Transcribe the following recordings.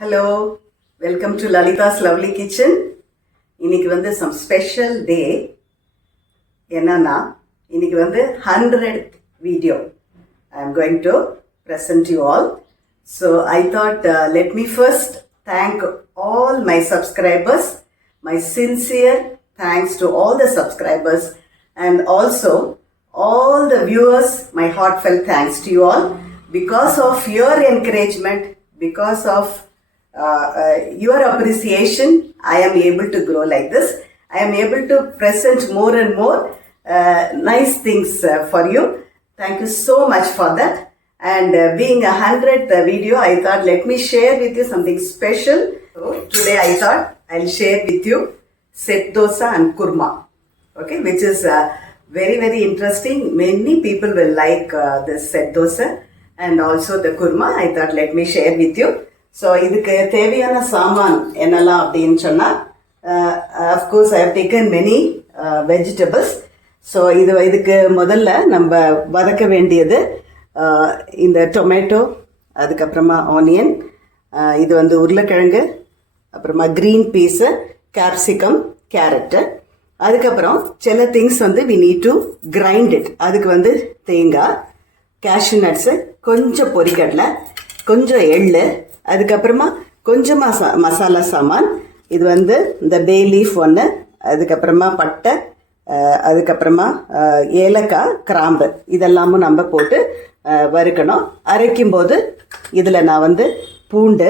Hello, welcome to Lalita's Lovely Kitchen. இன்னைக்கு வந்து some special day. என்னன்னா இன்னைக்கு வந்து 100th video I am going to present you all. So I thought let me first thank all my subscribers. My sincere thanks to all the subscribers and also all the viewers. My heartfelt thanks to you all. Because of your encouragement, because of your appreciation, I am able to grow like this. I am able to present more and more nice things for you. Thank you so much for that. And being 100th video, I thought let me share with you something special. So today I thought I'll share with you set dosa and kurma. Okay, which is very very interesting. Many people will like this set dosa and also the kurma. I thought let me share with you. So இதுக்கு தேவையான சாமான் என்னெல்லாம் அப்படின்னு சொன்னால் of course I have taken many vegetables. So இதுக்கு முதல்ல நம்ம வதக்க வேண்டியது இந்த டொமேட்டோ, அதுக்கப்புறமா ஆனியன், இது வந்து உருளைக்கிழங்கு, அப்புறமா க்ரீன் பீஸு, கேப்சிகம், கேரட்டு, அதுக்கப்புறம் சில திங்ஸ் வந்து we need to grind it. அதுக்கு வந்து தேங்காய், கேஷ்யூ நட்ஸு, கொஞ்சம் பொரிக்கடலை, கொஞ்சம் எள்ளு, அதுக்கப்புறமா கொஞ்சமாக மசாலா சாமான். இது வந்து இந்த பே லீஃப் ஒன்று, அதுக்கப்புறமா பட்டை, அதுக்கப்புறமா ஏலக்காய், கிராம்பு, இதெல்லாமும் நம்ம போட்டு வறுக்கணும். அரைக்கும்போது இதில் நான் வந்து பூண்டு,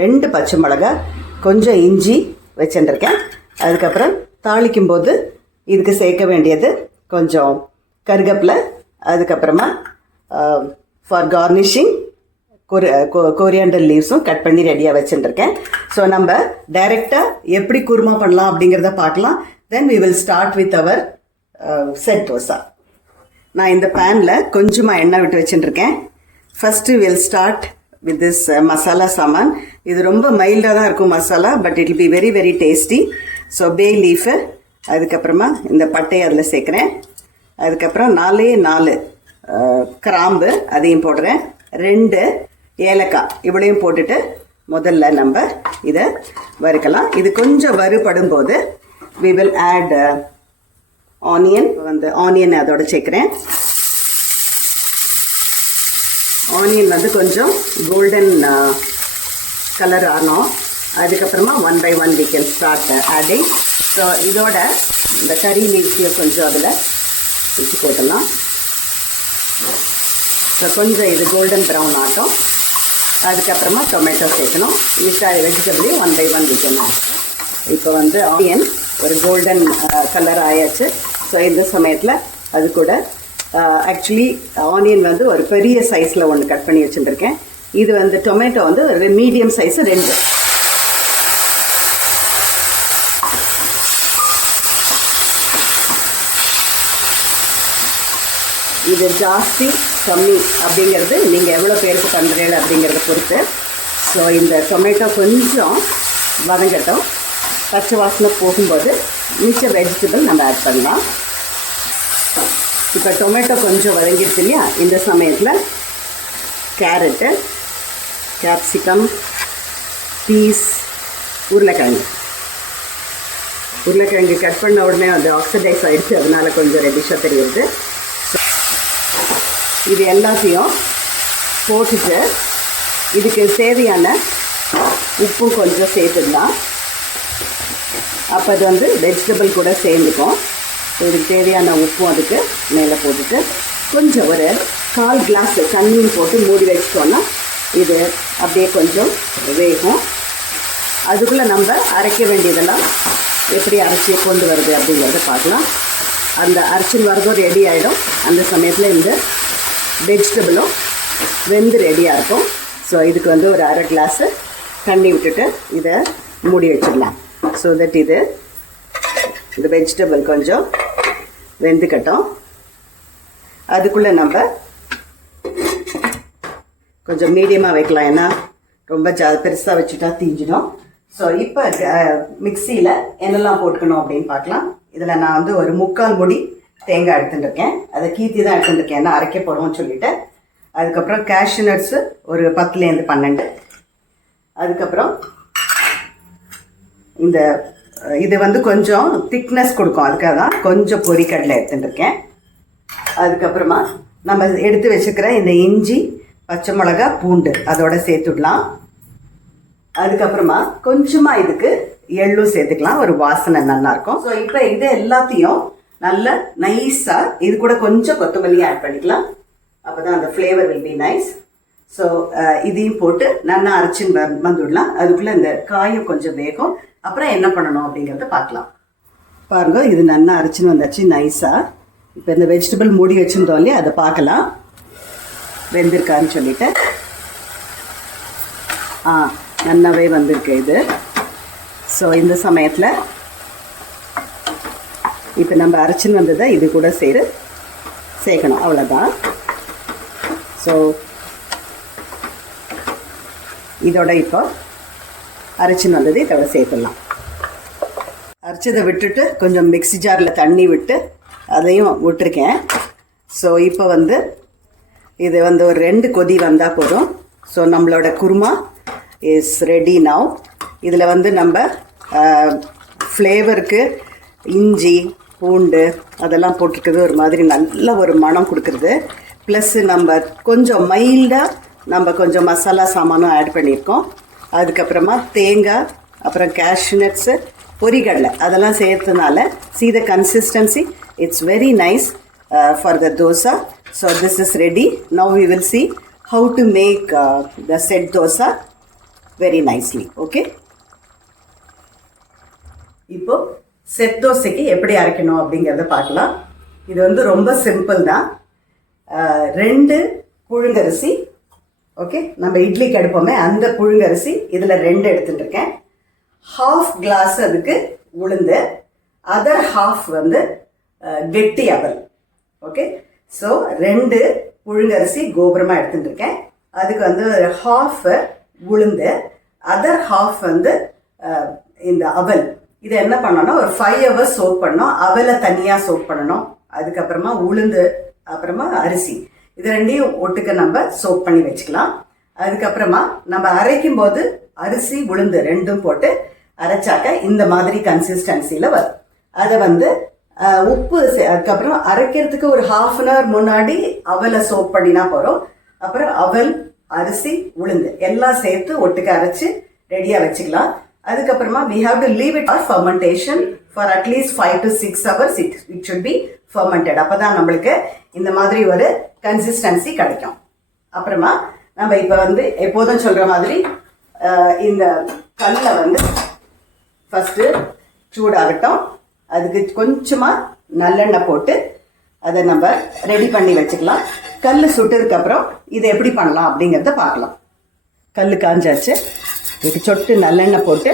2 பச்சை மிளகாய், கொஞ்சம் இஞ்சி வச்சுருக்கேன். அதுக்கப்புறம் தாளிக்கும்போது இதுக்கு சேர்க்க வேண்டியது கொஞ்சம் கருவேப்பிலை, அதுக்கப்புறமா ஃபார் கார்னிஷிங் கோரியாண்டர் லீவ்ஸும் கட் பண்ணி ரெடியாக வச்சுருக்கேன். ஸோ நம்ம டைரெக்டாக எப்படி குருமா பண்ணலாம் அப்படிங்கிறத பார்க்கலாம். Then we will start with our set dosa. நான் இந்த பேனில் கொஞ்சமாக எண்ணெய் விட்டு வச்சுருக்கேன். First will start with this masala சாமான். இது ரொம்ப மைல்டாக தான் இருக்கும் masala, but it will be very very tasty. So bay leaf, அதுக்கப்புறமா இந்த பட்டையை அதில் சேர்க்குறேன். அதுக்கப்புறம் 4 கிராம்பு அதையும் போடுறேன். 2 ஏலக்காய் இவ்வளையும் போட்டுட்டு முதல்ல நம்ம இதை வறுக்கலாம். இது கொஞ்சம் வறுபடும் போது we will add ஆனியன். வந்து ஆனியன் அதோட சேர்க்குறேன். ஆனியன் வந்து கொஞ்சம் கோல்டன் கலர் ஆனோம். அதுக்கப்புறமா 1 by 1 we can start adding. So இதோட இந்த கறி லீவ்ஸையும் கொஞ்சம் அதில் வச்சு போட்டலாம். ஸோ கொஞ்சம் இது கோல்டன் ப்ரௌன் ஆட்டும். அதுக்கப்புறமா டொமேட்டோ சேர்க்கணும். வெஜிடபிளையும் 1 by 1 வைக்கணும். இப்போ வந்து ஆனியன் ஒரு கோல்டன் கலர் ஆயாச்சு. ஸோ இந்த சமயத்தில் அது கூட ஆக்சுவலி ஆனியன் வந்து ஒரு பெரிய சைஸில் ஒன்று கட் பண்ணி வச்சுருக்கேன். இது வந்து டொமேட்டோ வந்து ஒரு மீடியம் சைஸு 2. இது ஜாஸ்தி கம்மி அப்படிங்கிறது நீங்கள் எவ்வளோ பேருக்கு பண்ணுறீங்க அப்படிங்கிறத பொறுத்து. ஸோ இந்த டொமேட்டோ கொஞ்சம் வதங்கட்டும். பச்சை வாசனை போகும்போது மிச்ச வெஜிடபிள் நம்ம ஆட் பண்ணலாம். இப்போ டொமேட்டோ கொஞ்சம் வதங்கிடுச்சு இல்லையா, இந்த சமயத்தில் கேரட்டு, கேப்சிகம், பீஸ், உருளைக்கிழங்கு கட் பண்ண உடனே அது ஆக்சிடைஸ் ஆகிடுச்சு, அதனால கொஞ்சம் ரெடிஷாக தெரியுது. இது எல்லாத்தையும் போட்டுட்டு இதுக்கு தேவையான உப்பும் கொஞ்சம் சேர்த்துடலாம். அப்போ அது வந்து வெஜிடபிள் கூட சேர்ந்துக்கும். இதுக்கு தேவையான உப்பும் அதுக்கு மேலே போட்டுட்டு கொஞ்சம் ஒரு 1/4 கிளாஸ் தண்ணியும் போட்டு மூடி வச்சிட்டோன்னா இது அப்படியே கொஞ்சம் வேகும். அதுக்குள்ளே நம்ம அரைக்க வேண்டியதெல்லாம் எப்படி அரைச்சி கொண்டு வருது அப்படிங்கிறத பார்க்கலாம். அந்த அரைச்சின்னு வரதும் ரெடி ஆகிடும். அந்த சமயத்தில் இந்த வெஜிடபிளும் வெந்து ரெடியாக இருக்கும். ஸோ இதுக்கு வந்து ஒரு 1/2 கிளாஸு தண்ணி விட்டுட்டு இதை மூடி வச்சிடலாம். ஸோ தட் இந்த வெஜிடபிள் கொஞ்சம் வெந்துக்கட்டும். அதுக்குள்ளே நம்ம கொஞ்சம் மீடியமாக வைக்கலாம், ஏன்னா ரொம்ப பெருசாக வச்சுட்டா தீஞ்சிடும். ஸோ இப்போ மிக்சியில் என்னெல்லாம் போட்டுக்கணும் அப்படின்னு பார்க்கலாம். இதில் நான் வந்து ஒரு 3/4 முடி தேங்காய் எடுத்துட்டுருக்கேன். அதை கீத்தி தான் எடுத்துட்டுருக்கேன், ஏன்னா அரைக்க போகிறோம்னு சொல்லிவிட்டு. அதுக்கப்புறம் கேஷ்யூ நட்ஸு ஒரு 10லேருந்து 12, அதுக்கப்புறம் இந்த இது வந்து கொஞ்சம் திக்னஸ் கொடுக்கும், அதுக்காக தான் கொஞ்சம் பொரிக்கடலை எடுத்துகிட்டு இருக்கேன். அதுக்கப்புறமா நம்ம எடுத்து வச்சுக்கிற இந்த இஞ்சி, பச்சை மிளகா, பூண்டு அதோட சேர்த்துடலாம். அதுக்கப்புறமா கொஞ்சமாக இதுக்கு எள்ளும் சேர்த்துக்கலாம், ஒரு வாசனை நல்லாயிருக்கும். ஸோ இப்போ இது எல்லாத்தையும் நல்லா நைஸாக இது கூட கொஞ்சம் கொத்தமல்லி ஆட் பண்ணிக்கலாம், அப்போ தான் அந்த flavour will be nice. So இதையும் போட்டு நல்லா அரைச்சின்னு வந்துடலாம். அதுக்குள்ளே இந்த காயும் கொஞ்சம் வேகும். அப்புறம் என்ன பண்ணணும் அப்படிங்கிறத பார்க்கலாம். பாருங்க, இது நல்லா அரைச்சின்னு வந்தாச்சு நைஸாக. இப்போ இந்த வெஜிடபிள் மூடி வச்சுருந்தோம் இல்லையா, அதை பார்க்கலாம் வெந்திருக்கான்னு சொல்லிட்டு. நல்லாவே வந்திருக்கு இது. ஸோ இந்த சமயத்தில் இப்போ நம்ம அரைச்சின்னு வந்ததை இது கூட சேர்க்கணும், அவ்வளோதான். ஸோ இதோட இப்போ அரைச்சின்னு வந்தது இதோட சேர்த்துடலாம். அரைச்சதை விட்டுட்டு கொஞ்சம் மிக்ஸி ஜாரில் தண்ணி விட்டு அதையும் விட்டுருக்கேன். ஸோ இப்போ வந்து இது வந்து ஒரு 2 கொதி வந்தால் போதும். ஸோ நம்மளோட குருமா இஸ் ரெடி நவ். இதில் வந்து நம்ம ஃப்ளேவருக்கு இஞ்சி, பூண்டு அதெல்லாம் போட்டிருக்கிறது ஒரு மாதிரி நல்ல ஒரு மனம் கொடுக்குறது. ப்ளஸ்ஸு நம்ம கொஞ்சம் மைல்டாக நம்ம கொஞ்சம் மசாலா சாமானும் ஆட் பண்ணியிருக்கோம். அதுக்கப்புறமா தேங்காய், அப்புறம் கேஷ்யூ நட்ஸு, பொரிகடலை அதெல்லாம் சேர்த்தனால see the consistency, it's very nice for the dosa. So this is ready. Now we will see how to make the set dosa very nicely. Okay. இப்போ செட் தோசைக்கு எப்படி அரைக்கணும் அப்படிங்கிறத பார்க்கலாம். இது வந்து ரொம்ப சிம்பிள் தான். 2 புழுங்கரிசி, ஓகே, நம்ம இட்லிக்கு எடுப்போமே அந்த புழுங்கரிசி இதில் 2 எடுத்துட்டு இருக்கேன். 1/2 கிளாஸ் அதுக்கு உளுந்து, அதர் 1/2 வந்து கெட்டி அவல். ஓகே, ஸோ 2 புழுங்கரிசி கோபுரமாக எடுத்துட்டு இருக்கேன். அதுக்கு வந்து 1/2 உளுந்து, அதர் 1/2 வந்து இந்த அவல். இதை என்ன பண்ணணும், ஒரு 5 hours சோக் பண்ணணும். அவலை தனியாக சோக் பண்ணணும். அதுக்கப்புறமா உளுந்து, அப்புறமா அரிசி, இது 2ஐயும் ஒட்டுக்க நம்ம சோக் பண்ணி வச்சுக்கலாம். அதுக்கப்புறமா நம்ம அரைக்கும் போது அரிசி, உளுந்து 2ம் போட்டு அரைச்சாக்க இந்த மாதிரி கன்சிஸ்டன்சியில் வரும். அதை வந்து உப்பு, அதுக்கப்புறம் அரைக்கிறதுக்கு ஒரு 1/2 hour முன்னாடி அவலை சோக் பண்ணினா போகிறோம். அப்புறம் அவல், அரிசி, உளுந்து எல்லாம் சேர்த்து ஒட்டுக்க அரைச்சி ரெடியாக வச்சுக்கலாம். அதுக்கப்புறமா we have to leave it for fermentation for at least 5 to 6 hours. It should be fermented. அப்போ தான் நம்மளுக்கு இந்த மாதிரி ஒரு கன்சிஸ்டன்சி கிடைக்கும். அப்புறமா நம்ம இப்போ வந்து எப்போதும் சொல்கிற மாதிரி இந்த கல்லை வந்து ஃபஸ்ட்டு சூடாகட்டும். அதுக்கு கொஞ்சமாக நல்லெண்ணெய் போட்டு அதை நம்ம ரெடி பண்ணி வச்சுக்கலாம். கல் சுட்டதுக்கப்புறம் இதை எப்படி பண்ணலாம் அப்படிங்கிறத பார்க்கலாம். கல் காஞ்சாச்சு. இதுக்கு சொட்டு நல்லெண்ணெய் போட்டு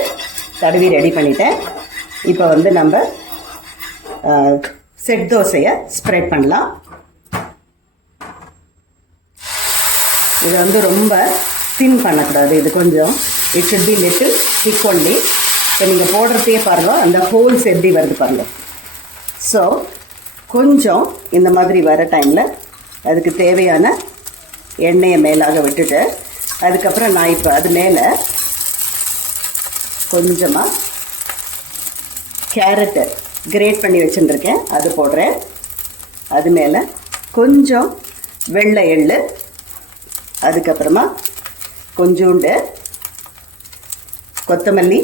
தடவி ரெடி பண்ணிட்டேன். இப்போ வந்து நம்ம செட் தோசையை ஸ்ப்ரெட் பண்ணலாம். இதை வந்து ரொம்ப தின் பண்ணக்கூடாது. இது கொஞ்சம் it should be little thick only. இப்போ நீங்கள் போடுறதையே பாருங்கள், அந்த ஹோல்ஸ் எப்படி வருது பாருங்கள். ஸோ கொஞ்சம் இந்த மாதிரி வர டைமில் அதுக்கு தேவையான எண்ணெயை மேலாக விட்டுட்டு, அதுக்கப்புறம் நான் இப்போ அது மேலே கொஞ்சமாக கேரட்டு கிரேட் பண்ணி வச்சுட்டுருக்கேன், அது போடுறேன். அது மேலே கொஞ்சம் வெள்ளை எள்ளு, அதுக்கப்புறமா கொஞ்சோண்டு கொத்தமல்லி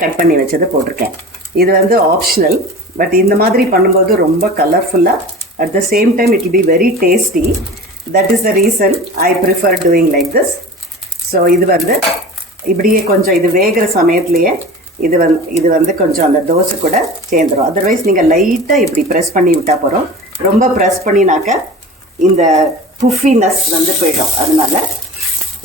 கட் பண்ணி வச்சதை போட்டிருக்கேன். இது வந்து ஆப்ஷனல், பட் இந்த மாதிரி பண்ணும்போது ரொம்ப கலர்ஃபுல்லாக, at the same time it will be very tasty. That is the reason I prefer doing like this. So இது வந்து இப்படியே கொஞ்சம் இது வேகிற சமயத்துலேயே இது வந்து கொஞ்சம் அந்த தோசை கூட சேர்ந்துடும். அதர்வைஸ் நீங்கள் லைட்டாக இப்படி ப்ரெஸ் பண்ணி விட்டால் போகிறோம். ரொம்ப ப்ரெஸ் பண்ணினாக்க இந்த புஃபினஸ் வந்து போயிடும். அதனால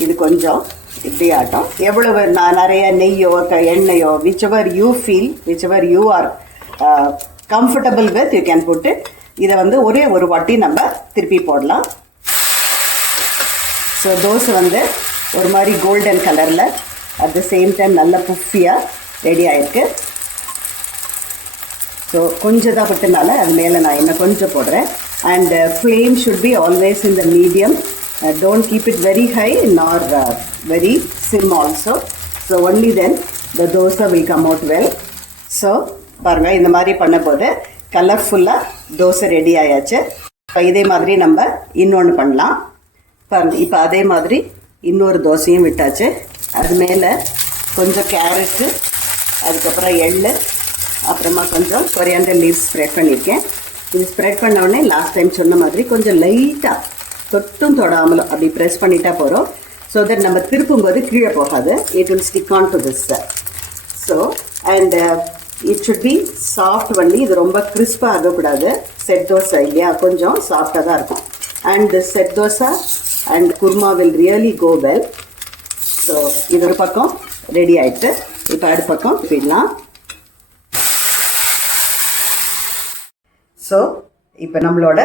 இது கொஞ்சம் இப்படி ஆட்டம். எவ்வளவு நான் நிறைய நெய்யோ எண்ணெயோ whichever you feel, whichever you are comfortable with, you can put. இதை வந்து ஒரே ஒரு வாட்டி நம்ம திருப்பி போடலாம். ஸோ தோசை வந்து ஒரு மாதிரி கோல்டன் கலரில் அட் த சேம் டைம் நல்ல புஃபியாக ரெடி ஆகிருக்கு. ஸோ கொஞ்சம் தான் பட்டுனால அது மேலே நான் இன்னும் கொஞ்சம் போடுறேன். And flame should be always in the medium. Don't keep it very high nor very sim also. So only then the dosa will come out well. So பாருங்கள், இந்த மாதிரி பண்ணும்போது கலர்ஃபுல்லாக தோசை ரெடி ஆயாச்சு. இப்போ இதே மாதிரி நம்ம இன்னொன்று பண்ணலாம் பாருங்கள். இப்போ அதே மாதிரி இன்னொரு தோசையும் விட்டாச்சு. அது மேலே கொஞ்சம் கேரட்டு, அதுக்கப்புறம் எள்ளு, அப்புறமா கொஞ்சம் கொரியாண்டர் லீவ்ஸ் ஸ்ப்ரெட் பண்ணியிருக்கேன். இது ஸ்ப்ரெட் பண்ண உடனே லாஸ்ட் டைம் சொன்ன மாதிரி கொஞ்சம் லைட்டாக தொட்டும் தொடாமலும் அப்படி ப்ரெஸ் பண்ணிட்டா போகிறோம். ஸோ தட் நம்ம திருப்பும்போது கீழே போகாது. It will stick on to this. So and it should be soft only. இது ரொம்ப கிறிஸ்பாக ஆகக்கூடாது. செட் தோசை இல்லையா, கொஞ்சம் சாஃப்டாக தான் இருக்கும். And this set dosa and kurma will really go well. So இது ஒரு பக்கம் ரெடி ஆகிடுச்சு. இப்போ அடுத்த பக்கம் போயிடலாம். ஸோ இப்போ நம்மளோட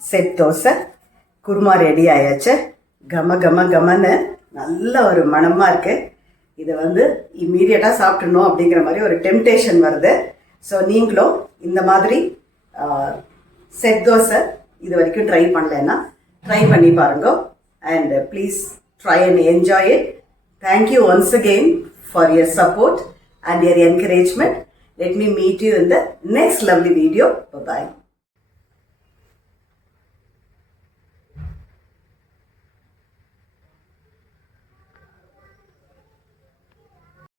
செட் தோசை குருமா ரெடி ஆயாச்சு. கம கம கமன்னு நல்ல ஒரு மணமாக இருக்குது. இதை வந்து இம்மீடியட்டாக சாப்பிட்றணும் அப்படிங்கிற மாதிரி ஒரு டெம்டேஷன் வருது. ஸோ நீங்களும் இந்த மாதிரி செட் தோசை இது வரைக்கும் ட்ரை பண்ணலைன்னா ட்ரை பண்ணி பாருங்க. And please try and enjoy it. Thank you once again for your support and your encouragement. Let me meet you in the next lovely video. Bye-bye.